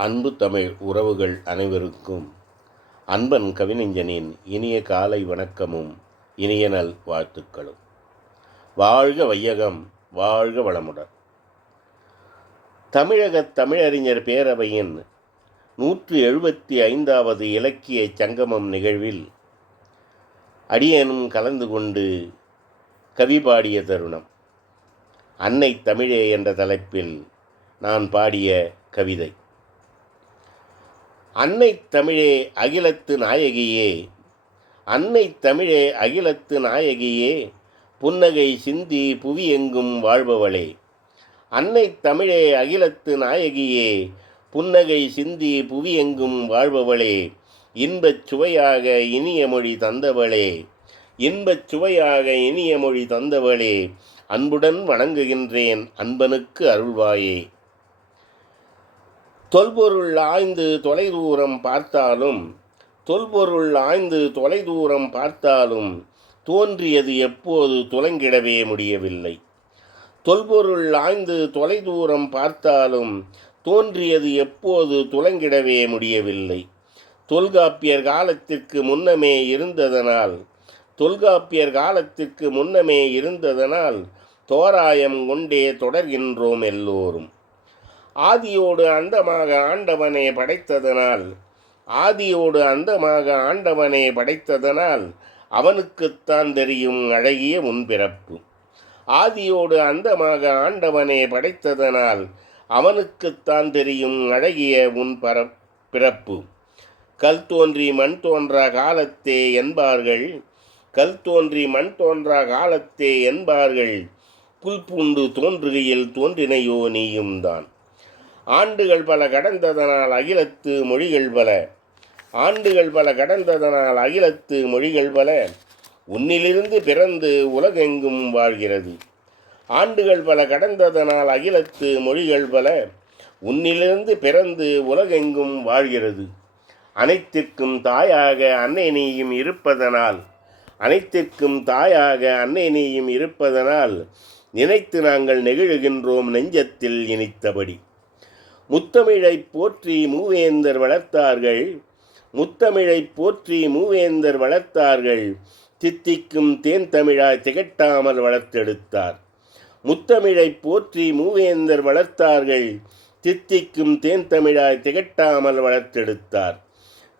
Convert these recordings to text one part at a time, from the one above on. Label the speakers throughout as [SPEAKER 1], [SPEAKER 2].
[SPEAKER 1] அன்பு தமிழ் உறவுகள் அனைவருக்கும் அன்பன் கவிஞனின் இனிய காலை வணக்கமும் இனிய நல் வாழ்த்துக்களும். வாழ்க வையகம் வாழ்க வளமுடன். தமிழக தமிழறிஞர் பேரவையின் நூற்றி எழுபத்தி ஐந்தாவது இலக்கிய சங்கமம் நிகழ்வில் அடியேனும் கலந்து கொண்டு கவி பாடிய தருணம். அன்னை தமிழே என்ற தலைப்பில் நான் பாடிய கவிதை. அன்னை தமிழே அகிலத்து நாயகியே அன்னை தமிழே அகிலத்து நாயகியே புன்னகை சிந்தி புவி எங்கும் வாழ்பவளே. அன்னை தமிழே அகிலத்து நாயகியே புன்னகை சிந்தி புவி எங்கும் வாழ்பவளே. இன்பச் சுவையாக இனிய மொழி தந்தவளே இன்பச் சுவையாக இனிய மொழி தந்தவளே. அன்புடன் வணங்குகின்றேன் அன்பனுக்கு அருள்வாயே. தொல்பொருள் ஆய்ந்து தொலைதூரம் பார்த்தாலும் தொல்பொருள் ஆய்ந்து தொலைதூரம் பார்த்தாலும் தோன்றியது எப்போது துலங்கிடவே முடியவில்லை. தொல்பொருள் ஆய்ந்து தொலைதூரம் பார்த்தாலும் தோன்றியது எப்போது துலங்கிடவே முடியவில்லை. தொல்காப்பியர் காலத்திற்கு முன்னமே இருந்ததனால் தொல்காப்பியர் காலத்திற்கு முன்னமே இருந்ததனால் தோராயம் கொண்டே தொடர்கின்றோம் எல்லோரும். ஆதியோடு அந்தமாக ஆண்டவனே படைத்ததனால் ஆதியோடு அந்தமாக ஆண்டவனே படைத்ததனால் அவனுக்குத்தான் தெரியும் அழகிய முன்பிறப்பு. ஆதியோடு அந்தமாக ஆண்டவனே படைத்ததனால் அவனுக்குத்தான் தெரியும் அழகிய உன் பர பிறப்பு. கல் தோன்றி மண் தோன்றா காலத்தே என்பார்கள். கல் தோன்றி மண் தோன்றா காலத்தே என்பார்கள். புல் பூண்டு தோன்றுகையில் தோன்றினையோ நீயும் தான் ஆண்டுகள் பல கடந்ததனால் அகிலத்து மொழிகள் பல. ஆண்டுகள் பல கடந்ததனால் அகிலத்து மொழிகள் பல. உன்னிலிருந்து பிறந்து உலகெங்கும் வாழ்கிறது. ஆண்டுகள் பல கடந்ததனால் அகிலத்து மொழிகள் பல. உன்னிலிருந்து பிறந்து உலகெங்கும் வாழ்கிறது. அனைத்திற்கும் தாயாக அன்னை நீயும் இருப்பதனால் அனைத்திற்கும் தாயாக அன்னை நீயும் இருப்பதனால் நினைத்து நாங்கள் நெகிழுகின்றோம் நெஞ்சத்தில் இனித்தபடி. முத்தமிழை போற்றி மூவேந்தர் வளர்த்தார்கள். முத்தமிழை போற்றி மூவேந்தர் வளர்த்தார்கள். தித்திக்கும் தேன் தமிழாய் திகட்டாமல் வளர்த்தெடுத்தார். முத்தமிழை போற்றி மூவேந்தர் வளர்த்தார்கள். தித்திக்கும் தேன் தமிழாய் திகட்டாமல் வளர்த்தெடுத்தார்.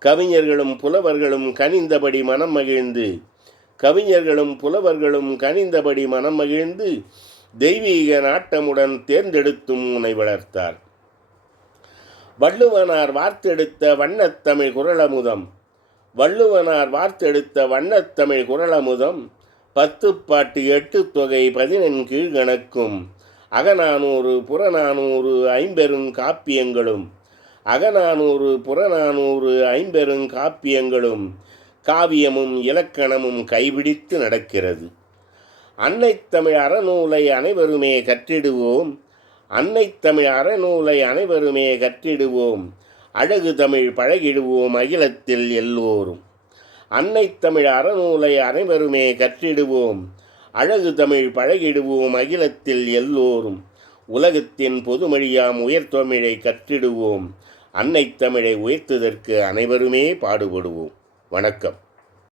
[SPEAKER 1] கவிஞர்களும் புலவர்களும் கனிந்தபடி மனம் மகிழ்ந்து கவிஞர்களும் புலவர்களும் கனிந்தபடி மனம் மகிழ்ந்து தெய்வீக நாட்டமுடன் தேர்ந்தெடுத்தும் உன்னை வளர்த்தார். வள்ளுவனார் வார்த்தெடுத்த வண்ணத்தமிழ் குரலமுதம் வள்ளுவனார் வார்த்தெடுத்த வண்ணத்தமிழ் குரலமுதம் பத்து பாட்டு எட்டு தொகை பதினெண் கீழ்கணக்கும். அகநானூறு புறநானூறு ஐம்பெரும் காப்பியங்களும். அகநானூறு புறநானூறு ஐம்பெரும் காப்பியங்களும் காவியமும் இலக்கணமும் கைபிடித்து நடக்கிறது. அன்னை தமிழ் அறநூலை அனைவருமே கற்றிடுவோம். அன்னை தமிழ் அறநூலை அனைவருமே கற்றிடுவோம். அழகு தமிழ் பழகிடுவோம் அகிலத்தில் எல்லோரும். அன்னை தமிழ் அறநூலை அனைவருமே கற்றிடுவோம். அழகு தமிழ் பழகிடுவோம் அகிலத்தில் எல்லோரும். உலகத்தின் பொதுமொழியாம் உயர்தமிழை கற்றிடுவோம். அன்னை தமிழை உயர்த்துவதற்கு அனைவருமே பாடுபடுவோம். வணக்கம்.